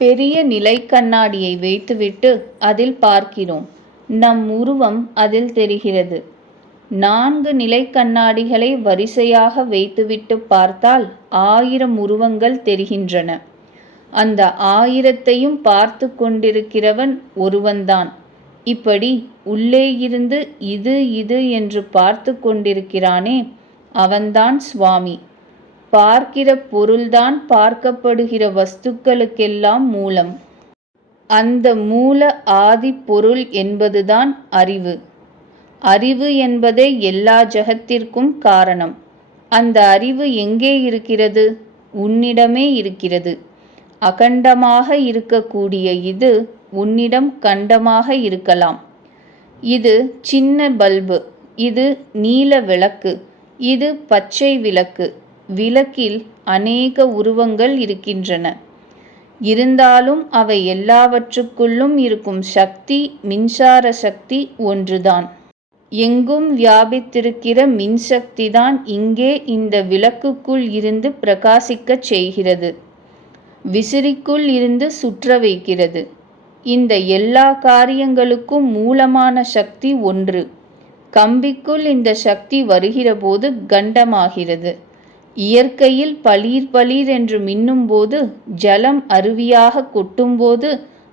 பெரிய நிலை கண்ணாடியை வைத்துவிட்டு அதில் பார்க்கிறோம். நம் உருவம் அதில் தெரிகிறது. 4 நிலை கண்ணாடிகளை வரிசையாக வைத்துவிட்டு பார்த்தால் 1000 உருவங்கள் தெரிகின்றன. அந்த 1000ஐயும் பார்த்து கொண்டிருக்கிறவன் ஒருவன்தான். இப்படி உள்ளே இருந்து இது இது என்று பார்த்து கொண்டிருக்கிறானே, அவன்தான் சுவாமி. பார்க்கிற பொருள்தான் பார்க்கப்படுகிற வஸ்துக்களுக்கெல்லாம் மூலம். அந்த மூல ஆதி பொருள் என்பதுதான் அறிவு. அறிவு என்பதே எல்லா ஜகத்திற்கும் காரணம். அந்த அறிவு எங்கே இருக்கிறது? உன்னிடமே இருக்கிறது. அகண்டமாக இருக்கக்கூடிய இது உன்னிடம் கண்டமாக இருக்கலாம். இது சின்ன பல்பு, இது நீல விளக்கு, இது பச்சை விளக்கு. விளக்கில் அநேக உருவங்கள் இருக்கின்றன. இருந்தாலும் அவை எல்லாவற்றுக்குள்ளும் இருக்கும் சக்தி, மின்சார சக்தி ஒன்றுதான். எங்கும் வியாபித்திருக்கிற மின்சக்திதான் இங்கே இந்த விளக்குக்குள் இருந்து பிரகாசிக்கச் செய்கிறது. விசிறிக்குள் இருந்து சுற்ற வைக்கிறது. இந்த எல்லா காரியங்களுக்கும் மூலமான சக்தி ஒன்று. கம்பிக்குள் இந்த சக்தி வருகிறபோது கண்டமாகிறது. இயற்கையில் பளீர் பளீர் என்று மின்னும்போது, ஜலம் அருவியாக கொட்டும்போது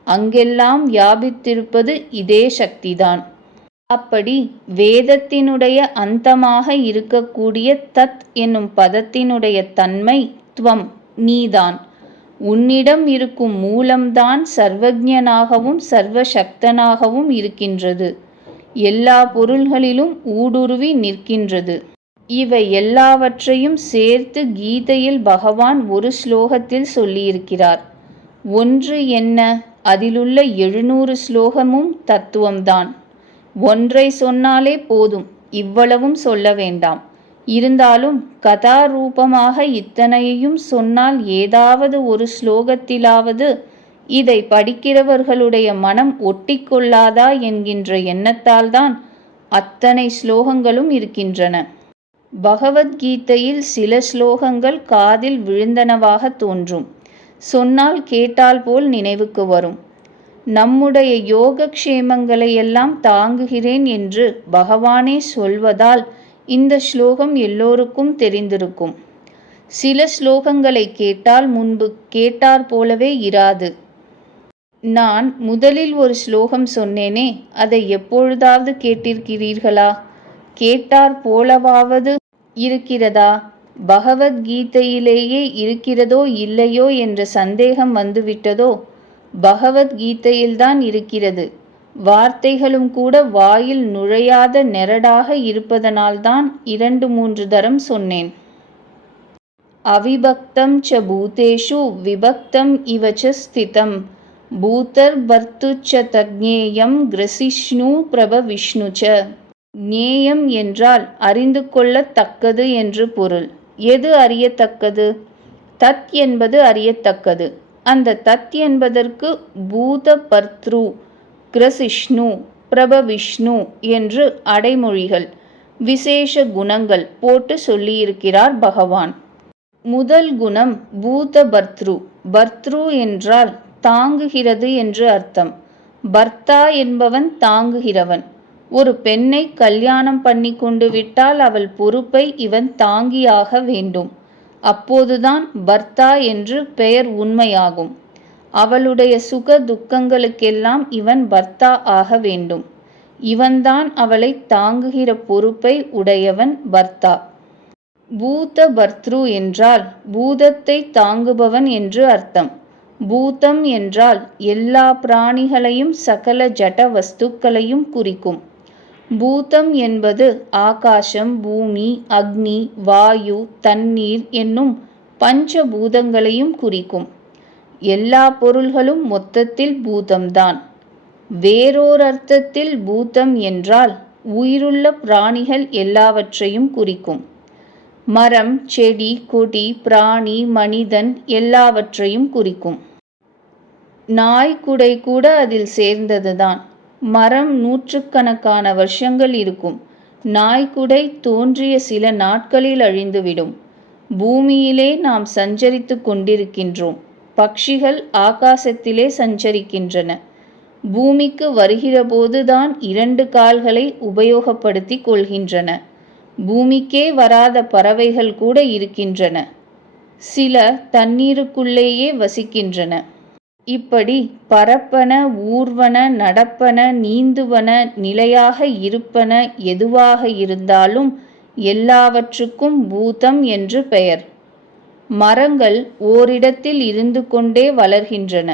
அங்கெல்லாம் வியாபித்திருப்பது இதே சக்திதான். அப்படி வேதத்தினுடைய அந்தமாக இருக்கக்கூடிய தத் என்னும் பதத்தினுடைய தன்மை துவம், நீதான். உன்னிடம் இருக்கும் மூலம்தான் சர்வஜனாகவும் சர்வசக்தனாகவும் இருக்கின்றது. எல்லா பொருள்களிலும் ஊடுருவி நிற்கின்றது. இவை எல்லாவற்றையும் சேர்த்து கீதையில் பகவான் ஒரு ஸ்லோகத்தில் சொல்லியிருக்கிறார். ஒன்று என்ன? அதிலுள்ள 700 ஸ்லோகமும் தத்துவம்தான். ஒன்றை சொன்னாலே போதும், இவ்வளவும் சொல்ல வேண்டாம். இருந்தாலும் கதாரூபமாக இத்தனையையும் சொன்னால் ஏதாவது ஒரு ஸ்லோகத்திலாவது இதை படிக்கிறவர்களுடைய மனம் ஒட்டிக்கொள்ளாதா என்கின்ற எண்ணத்தால்தான் அத்தனை ஸ்லோகங்களும் இருக்கின்றன. பகவத்கீதையில் சில ஸ்லோகங்கள் காதில் விழுந்தனவாக தோன்றும். சொன்னால் கேட்டால் போல் நினைவுக்கு வரும். நம்முடைய யோகக்ஷேமங்களையெல்லாம் தாங்குகிறேன் என்று பகவானே சொல்வதால் இந்த ஸ்லோகம் எல்லோருக்கும் தெரிந்திருக்கும். சில ஸ்லோகங்களை கேட்டால் முன்பு கேட்டார் போலவே இராது. நான் முதலில் ஒரு ஸ்லோகம் சொன்னேனே, அதை எப்பொழுதாவது கேட்டிருக்கிறீர்களா? கேட்டார் போலவாவது இருக்கிறதா? பகவத்கீதையிலேயே இருக்கிறதோ இல்லையோ என்ற சந்தேகம் வந்துவிட்டதோ? பகவத்கீதையில்தான் இருக்கிறது. வார்த்தைகளும் கூட வாயில் நுழையாத நெரடாக இருப்பதனால்தான் 2-3 தரம் சொன்னேன். அவிபக்தம் ச பூதேஷு விபக்தம் இவச்ச ஸ்திதம் பூதர் பர்த்து ச தஜ்ஞேயம் கிரசிஷ்ணு பிரப விஷ்ணு ச. ஞேயம் என்றால் அறிந்து கொள்ளத்தக்கது என்று பொருள். எது அறியத்தக்கது? தத் என்பது அறியத்தக்கது. அந்த தத் என்பதற்கு பூத பர்த்ரு, கிரசிஷ்ணு, பிரபவிஷ்ணு என்று அடைமொழிகள், விசேஷ குணங்கள் போட்டு சொல்லியிருக்கிறார் பகவான். முதல் குணம் பூத பர்த்ரு. பர்த்ரு என்றால் தாங்குகிறது என்று அர்த்தம். பர்த்தா என்பவன் தாங்குகிறவன். ஒரு பெண்ணை கல்யாணம் பண்ணி கொண்டு விட்டால் அவள் பொறுப்பை இவன் தாங்கியாக வேண்டும். அப்போதுதான் பர்த்தா என்று பெயர் உண்மையாகும். அவளுடைய சுக துக்கங்களுக்கெல்லாம் இவன் பர்த்தா ஆக வேண்டும். இவன்தான் அவளை தாங்குகிற பொறுப்பை உடையவன் பர்த்தா. பூத பர்த்ரு என்றால் பூதத்தை தாங்குபவன் என்று அர்த்தம். பூதம் என்றால் எல்லா பிராணிகளையும் சகல ஜட வஸ்துக்களையும் குறிக்கும். பூதம் என்பது ஆகாசம், பூமி, அக்னி, வாயு, தண்ணீர் என்னும் பஞ்சபூதங்களையும் குறிக்கும். எல்லா பொருள்களும் மொத்தத்தில் பூதம்தான். வேறோர் அர்த்தத்தில் பூதம் என்றால் உயிருள்ள பிராணிகள் எல்லாவற்றையும் குறிக்கும். மரம், செடி, கொடி, பிராணி, மனிதன் எல்லாவற்றையும் குறிக்கும். நாய்க்குடை கூட அதில் சேர்ந்ததுதான். மரம் நூற்றுக்கணக்கான வருஷங்கள் இருக்கும். நாய்க்குடை தோன்றிய சில நாட்களில் அழிந்துவிடும். பூமியிலே நாம் சஞ்சரித்து கொண்டிருக்கின்றோம். பட்சிகள் ஆகாசத்திலே சஞ்சரிக்கின்றன. பூமிக்கு வருகிறபோதுதான் 2 கால்களை உபயோகப்படுத்திக் கொள்கின்றன. பூமிக்கே வராத பறவைகள் கூட இருக்கின்றன. சில தண்ணீருக்குள்ளேயே வசிக்கின்றன. இப்படி பறப்பன, ஊர்வன, நடப்பன, நீந்துவன, நிலையாக இருப்பன எதுவாக இருந்தாலும் எல்லாவற்றுக்கும் பூதம் என்று பெயர். மரங்கள் ஓரிடத்தில் இருந்து கொண்டே வளர்கின்றன.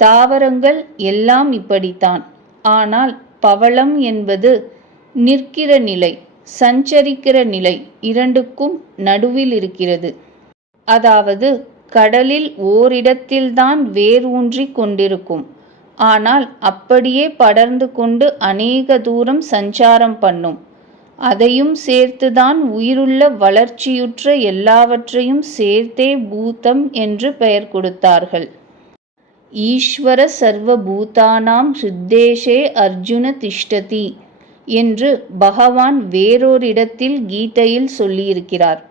தாவரங்கள் எல்லாம் இப்படித்தான். ஆனால் பவளம் என்பது நிற்கிற நிலை, சஞ்சரிக்கிற நிலை, இரண்டுக்கும் நடுவில் இருக்கிறது. அதாவது கடலில் ஓரிடத்தில்தான் வேர் ஊன்றிக் கொண்டிருக்கும். ஆனால் அப்படியே படர்ந்து கொண்டு அநேக தூரம் சஞ்சாரம் பண்ணும். அதையும் சேர்த்துதான் உயிருள்ள வளர்ச்சியுற்ற எல்லாவற்றையும் சேர்த்தே பூதம் என்று பெயர் கொடுத்தார்கள். ஈஸ்வர சர்வ பூதானாம் ஹிருத்தேஷே அர்ஜுன திஷ்டதி என்று பகவான் வேறோரிடத்தில் கீதையில் சொல்லியிருக்கிறார்.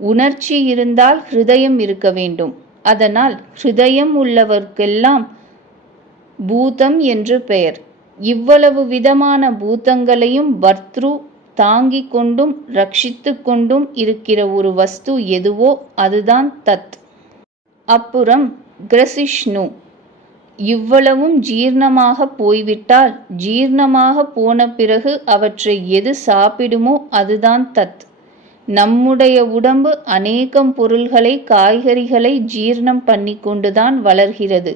உணர்ச்சி இருந்தால் ஹிருதயம் இருக்க வேண்டும். அதனால் ஹிருதயம் உள்ளவர்க்கெல்லாம் பூதம் என்று பெயர். இவ்வளவு விதமான பூதங்களையும் பர்த்ரு தாங்கிக் கொண்டும் ரட்சித்து கொண்டும் இருக்கிற ஒரு வஸ்து எதுவோ அதுதான் தத். அப்புறம் கிரசிஷ்ணு. இவ்வளவும் ஜீர்ணமாக போய்விட்டால் ஜீர்ணமாக போன பிறகு அவற்றை எது சாப்பிடுமோ அதுதான் தத். நம்முடைய உடம்பு அநேகம் பொருள்களை, காய்கறிகளை ஜீர்ணம் பண்ணி கொண்டுதான் வளர்கிறது.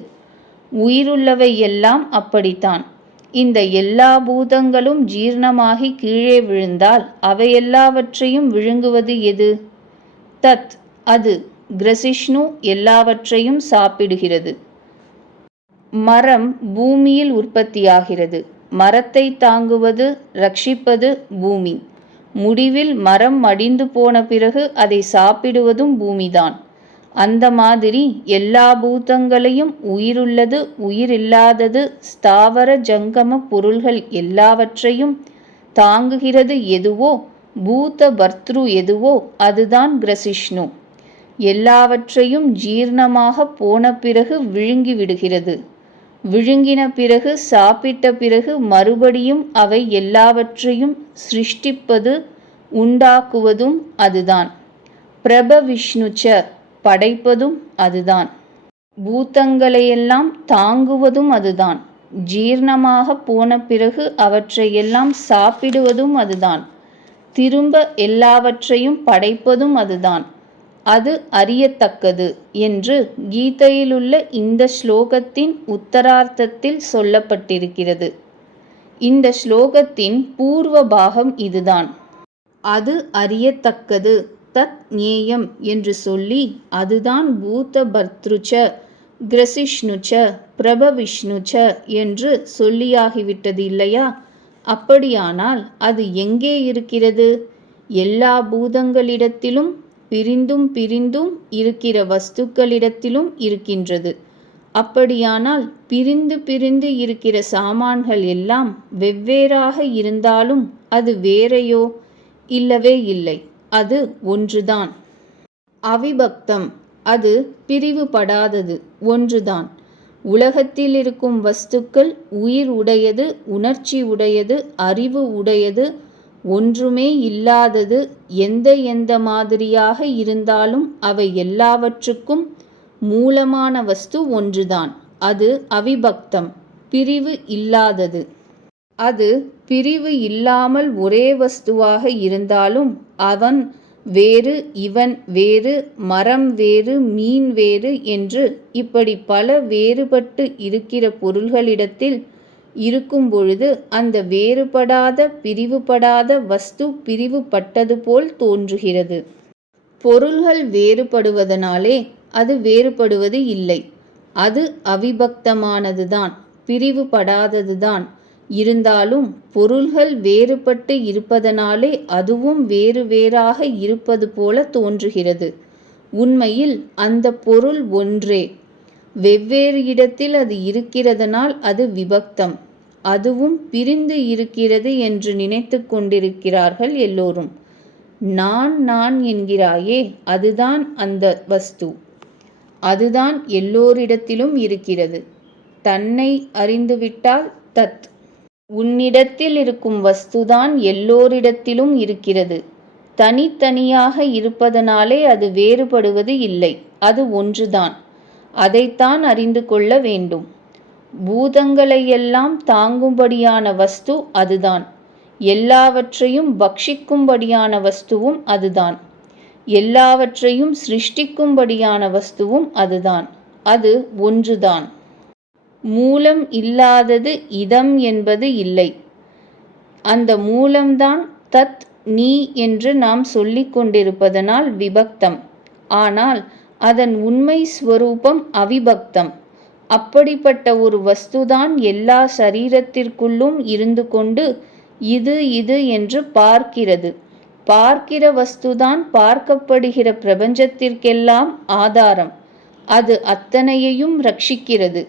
உயிருள்ளவை எல்லாம் அப்படித்தான். இந்த எல்லா பூதங்களும் ஜீர்ணமாகி கீழே விழுந்தால் அவையெல்லாவற்றையும் விழுங்குவது எது? தத். அது கிரசிஷ்ணு எல்லாவற்றையும் சாப்பிடுகிறது. மரம் பூமியில் உற்பத்தியாகிறது. மரத்தை தாங்குவது, ரட்சிப்பது பூமி. முடிவில் மரம் மடிந்து போன பிறகு அதை சாப்பிடுவதும் பூமிதான். அந்த மாதிரி எல்லா பூதங்களையும், உயிருள்ளது, உயிரில்லாதது, ஸ்தாவர ஜங்கம பொருள்கள் எல்லாவற்றையும் தாங்குகிறது எதுவோ, பூத பர்த்ரு எதுவோ அதுதான் கிரசிஷ்ணு. எல்லாவற்றையும் ஜீர்ணமாக போன பிறகு விழுங்கி விடுகிறது. விழுங்கின பிறகு, சாப்பிட்ட பிறகு மறுபடியும் அவை எல்லாவற்றையும் சிருஷ்டிப்பது, உண்டாக்குவதும் அதுதான். பிரபவிஷ்ணுச்ச படைப்பதும் அதுதான். பூதங்களையெல்லாம் தாங்குவதும் அதுதான். ஜீர்ணமாக போன பிறகு அவற்றையெல்லாம் சாப்பிடுவதும் அதுதான். திரும்ப எல்லாவற்றையும் படைப்பதும் அதுதான். அது அறியத்தக்கது என்று கீதையிலுள்ள இந்த ஸ்லோகத்தின் உத்தரார்த்தத்தில் சொல்லப்பட்டிருக்கிறது. இந்த ஸ்லோகத்தின் பூர்வ பாகம் இதுதான். அது அறியத்தக்கது, தத் ஞேயம் என்று சொல்லி அதுதான் பூத பர்த்ருச்ச, கிரசிஷ்ணுச்ச, பிரபவிஷ்ணுச்ச என்று சொல்லியாகிவிட்டது இல்லையா? அப்படியானால் அது எங்கே இருக்கிறது? எல்லா பூதங்களிடத்திலும் பிரிந்தும் பிரிந்தும் இருக்கிற வஸ்துக்களிடத்திலும் இருக்கின்றது. அப்படியானால் பிரிந்து பிரிந்து இருக்கிற சாமான்கள் எல்லாம் வெவ்வேறாக இருந்தாலும் அது வேறையோ? இல்லவே இல்லை. அது ஒன்றுதான். அவிபக்தம். அது பிரிவுபடாதது, ஒன்றுதான். உலகத்தில் இருக்கும் வஸ்துக்கள் உயிர் உடையது, உணர்ச்சி உடையது, அறிவு உடையது, ஒன்றுமே இல்லாதது. எந்த மாதிரியாக இருந்தாலும் அவை எல்லாவற்றுக்கும் மூலமான வஸ்து ஒன்றுதான். அது அவிபக்தம், பிரிவு இல்லாதது. அது பிரிவு இல்லாமல் ஒரே வஸ்துவாக இருந்தாலும் அவன் வேறு, இவன் வேறு, மரம் வேறு, மீன் வேறு என்று இப்படி பல வேறுபட்டு இருக்கிற பொருள்களிடத்தில் இருக்கும் பொழுது அந்த வேறுபடாத, பிரிவுபடாத வஸ்து பிரிவுபட்டது போல் தோன்றுகிறது. பொருள்கள் வேறுபடுவதனாலே அது வேறுபடுவது இல்லை. அது அவிபக்தமானதுதான், பிரிவுபடாததுதான். இருந்தாலும் பொருள்கள் வேறுபட்டு இருப்பதனாலே அதுவும் வேறு வேறாக இருப்பது போல தோன்றுகிறது. உண்மையில் அந்த பொருள் ஒன்றே. வெவ்வேறு இடத்தில் அது இருக்கிறதனால் அது விபக்தம். அதுவும் பிரிந்து இருக்கிறது என்று நினைத்து கொண்டிருக்கிறார்கள் எல்லோரும். நான் நான் என்கிறாயே, அதுதான் அந்த வஸ்து. அதுதான் எல்லோரிடத்திலும் இருக்கிறது. தன்னை அறிந்துவிட்டால் தத். உன்னிடத்தில் இருக்கும் வஸ்துதான் எல்லோரிடத்திலும் இருக்கிறது. தனித்தனியாக இருப்பதனாலே அது வேறுபடுவது இல்லை. அது ஒன்றுதான். அதைத்தான் அறிந்து கொள்ள வேண்டும். பூதங்களையெல்லாம் தாங்கும்படியான வஸ்து அதுதான். எல்லாவற்றையும் பக்ஷிக்கும்படியான வஸ்துவும் அதுதான். எல்லாவற்றையும் சிருஷ்டிக்கும்படியான வஸ்துவும் அதுதான். அது ஒன்றுதான். மூலம் இல்லாதது இதம் என்பது இல்லை. அந்த மூலம்தான் தத் நீ என்று நாம் சொல்லிக் கொண்டிருப்பதனால் விபக்தம். ஆனால் அதன் உண்மை ஸ்வரூபம் அவிபக்தம். அப்படிப்பட்ட ஒரு வஸ்துதான் எல்லா சரீரத்திற்குள்ளும் இருந்து கொண்டு இது இது என்று பார்க்கிறது. பார்க்கிற வஸ்துதான் பார்க்கப்படுகிற பிரபஞ்சத்திற்கெல்லாம் ஆதாரம். அது அத்தனையையும் ரட்சிக்கிறது,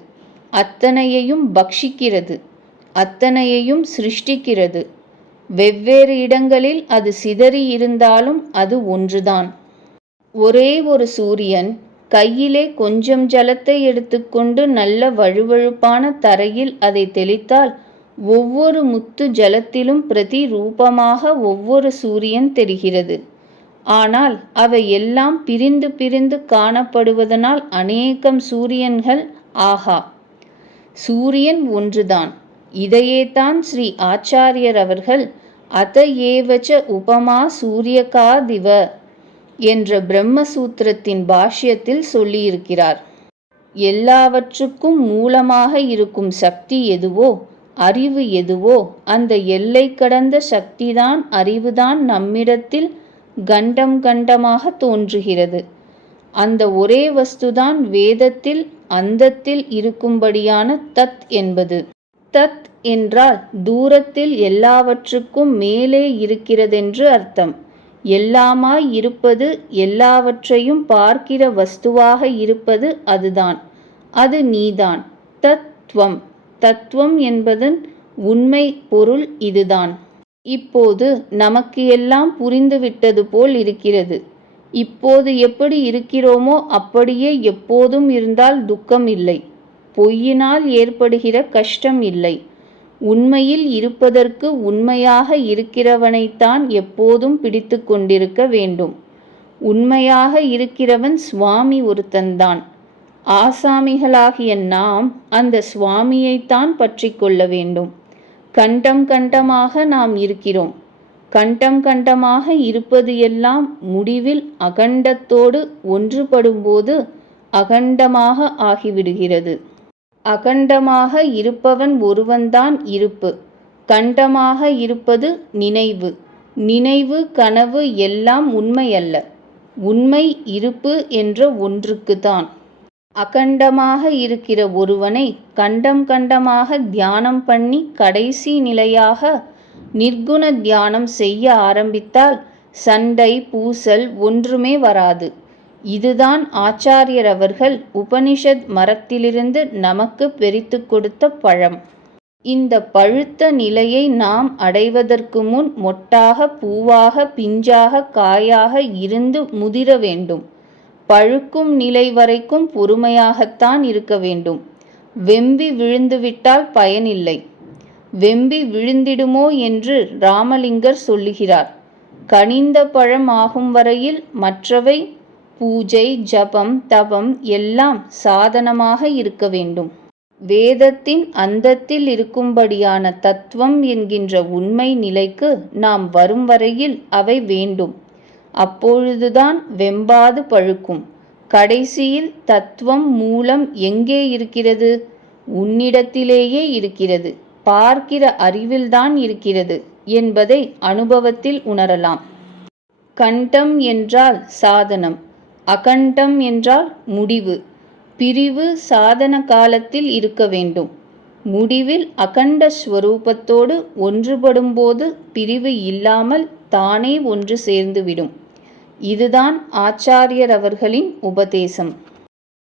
அத்தனையையும் பக்ஷிக்கிறது, அத்தனையையும் சிருஷ்டிக்கிறது. வெவ்வேறு இடங்களில் அது சிதறி இருந்தாலும் அது ஒன்றுதான். ஒரே ஒரு சூரியன் கையிலே கொஞ்சம் ஜலத்தை எடுத்துக்கொண்டு நல்ல வழுவழுப்பான தரையில் அதை தெளித்தால் ஒவ்வொரு முத்து ஜலத்திலும் பிரதி ரூபமாக ஒவ்வொரு சூரியன் தெரிகிறது. ஆனால் அவை எல்லாம் பிரிந்து பிரிந்து காணப்படுவதனால் அநேகம் சூரியன்கள் ஆகா. சூரியன் ஒன்றுதான். இதையேதான் ஸ்ரீ ஆச்சாரியர் அவர்கள் அத ஏவச்ச உபமா சூரியகாதிவ என்ற பிரம்மசூத்திரத்தின் பாஷ்யத்தில் சொல்லியிருக்கிறார். எல்லாவற்றுக்கும் மூலமாக இருக்கும் சக்தி எதுவோ, அறிவு எதுவோ, அந்த எல்லை கடந்த சக்திதான், அறிவுதான் நம்மிடத்தில் கண்டம் கண்டமாக தோன்றுகிறது. அந்த ஒரே வஸ்துதான் வேதத்தில் அந்தத்தில் இருக்கும்படியான தத் என்பது. தத் என்றால் தூரத்தில் எல்லாவற்றுக்கும் மேலே இருக்கிறதென்று அர்த்தம். எல்லாமாய் இருப்பது, எல்லாவற்றையும் பார்க்கிற வஸ்துவாக இருப்பது அதுதான். அது நீதான். தத்துவம். தத்துவம் என்பதன் உண்மை பொருள் இதுதான். இப்போது நமக்கு எல்லாம் புரிந்துவிட்டது போல் இருக்கிறது. இப்போது எப்படி இருக்கிறோமோ அப்படியே எப்போதும் இருந்தால் துக்கம் இல்லை. பொய்யினால் ஏற்படுகிற கஷ்டம் இல்லை. உண்மையில் இருப்பதற்கு உண்மையாக இருக்கிறவனைத்தான் எப்போதும் பிடித்து கொண்டிருக்க வேண்டும். உண்மையாக இருக்கிறவன் சுவாமி ஒருத்தன்தான். ஆசாமிகளாகிய நாம் அந்த சுவாமியைத்தான் பற்றி கொள்ள வேண்டும். கண்டம் கண்டமாக நாம் இருக்கிறோம். கண்டம் கண்டமாக இருப்பது எல்லாம் முடிவில் அகண்டத்தோடு ஒன்றுபடும்போது அகண்டமாக ஆகிவிடுகிறது. அகண்டமாக இருப்பவன் ஒருவன்தான் இருப்பு. கண்டமாக இருப்பது நினைவு. நினைவு, கனவு எல்லாம் உண்மையல்ல. உண்மை இருப்பு என்ற ஒன்றுக்குத்தான். அகண்டமாக இருக்கிற ஒருவனை கண்டம் கண்டமாக தியானம் பண்ணி கடைசி நிலையாக நிர்குண தியானம் செய்ய ஆரம்பித்தால் சண்டை பூசல் ஒன்றுமே வராது. இதுதான் ஆச்சாரியர் அவர்கள் உபனிஷத் மரத்திலிருந்து நமக்கு பெரித்து கொடுத்த பழம். இந்த பழுத்த நிலையை நாம் அடைவதற்கு முன் மொட்டாக, பூவாக, பிஞ்சாக, காயாக இருந்து முதிர வேண்டும். பழுக்கும் நிலை வரைக்கும் பொறுமையாகத்தான் இருக்க வேண்டும். வெம்பி விழுந்துவிட்டால் பயனில்லை. வெம்பி விழுந்திடுமோ என்று ராமலிங்கர் சொல்லுகிறார். கனிந்த பழம் ஆகும் வரையில் மற்றவை பூஜை, ஜபம், தபம் எல்லாம் சாதனமாக இருக்க வேண்டும். வேதத்தின் அந்தத்தில் இருக்கும்படியான தத்துவம் என்கின்ற உண்மை நிலைக்கு நாம் வரும் வரையில் அவை வேண்டும். அப்பொழுதுதான் வெம்பாது பழுக்கும். கடைசியில் தத்துவம் மூலம் எங்கே இருக்கிறது? உன்னிடத்திலேயே இருக்கிறது. பார்க்கிற அறிவில்தான் இருக்கிறது என்பதை அனுபவத்தில் உணரலாம். கண்டம் என்றால் சாதனம், அகண்டம் என்றால் முடிவு. பிரிவு சாதன காலத்தில் இருக்க வேண்டும். முடிவில் அகண்ட ஸ்வரூபத்தோடு ஒன்றுபடும்போது பிரிவு இல்லாமல் தானே ஒன்று சேர்ந்துவிடும். இதுதான் ஆச்சாரியர் அவர்களின் உபதேசம்.